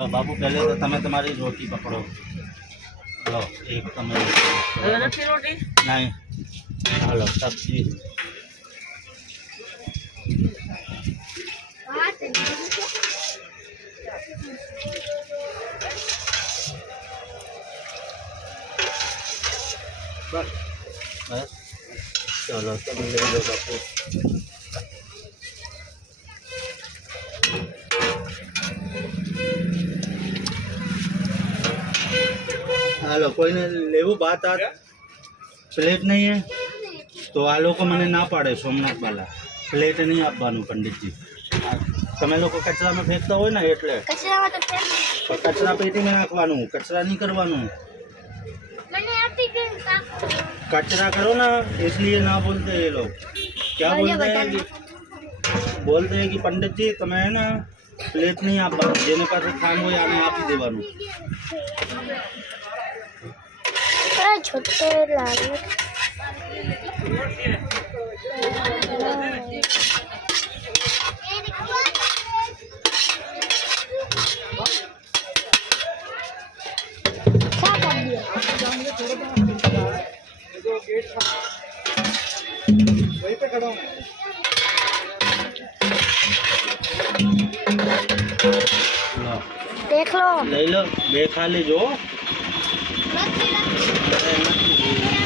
बाबू पहले तो तमें तुम्हारी रोटी पकड़ो। लो एक तमें रोटी नहीं, हेलो सब्जी। बस बस चलो तुम ले लो बापू। हेलो कोई ने लेवू बात आ प्लेट नहीं है तो आ लोग मैंने ना पाड़े सोमनाथ वाला प्लेट नहीं आपવાનું पंडित जी। તમે લોકો કચરામાં ફેંકતા હોય ને એટલે કચરામાં તો ફેંક તો કચરા પેટીમાં નાખવાનું, કચરા नहीं કરવાનું। મને આપી દે કાકો कचरा करो ना इसलिए ना बोलते ये लोग। क्या बोलते हैं कि बोलते हैं कि पंडित जी तुम्हें है ना प्लेट नहीं आप जेने पास खान हो याने आप ही देवानू। छोटे लागे वहीं पे खड़ा हूँ। देख लो ले लो बे खा ले जो मत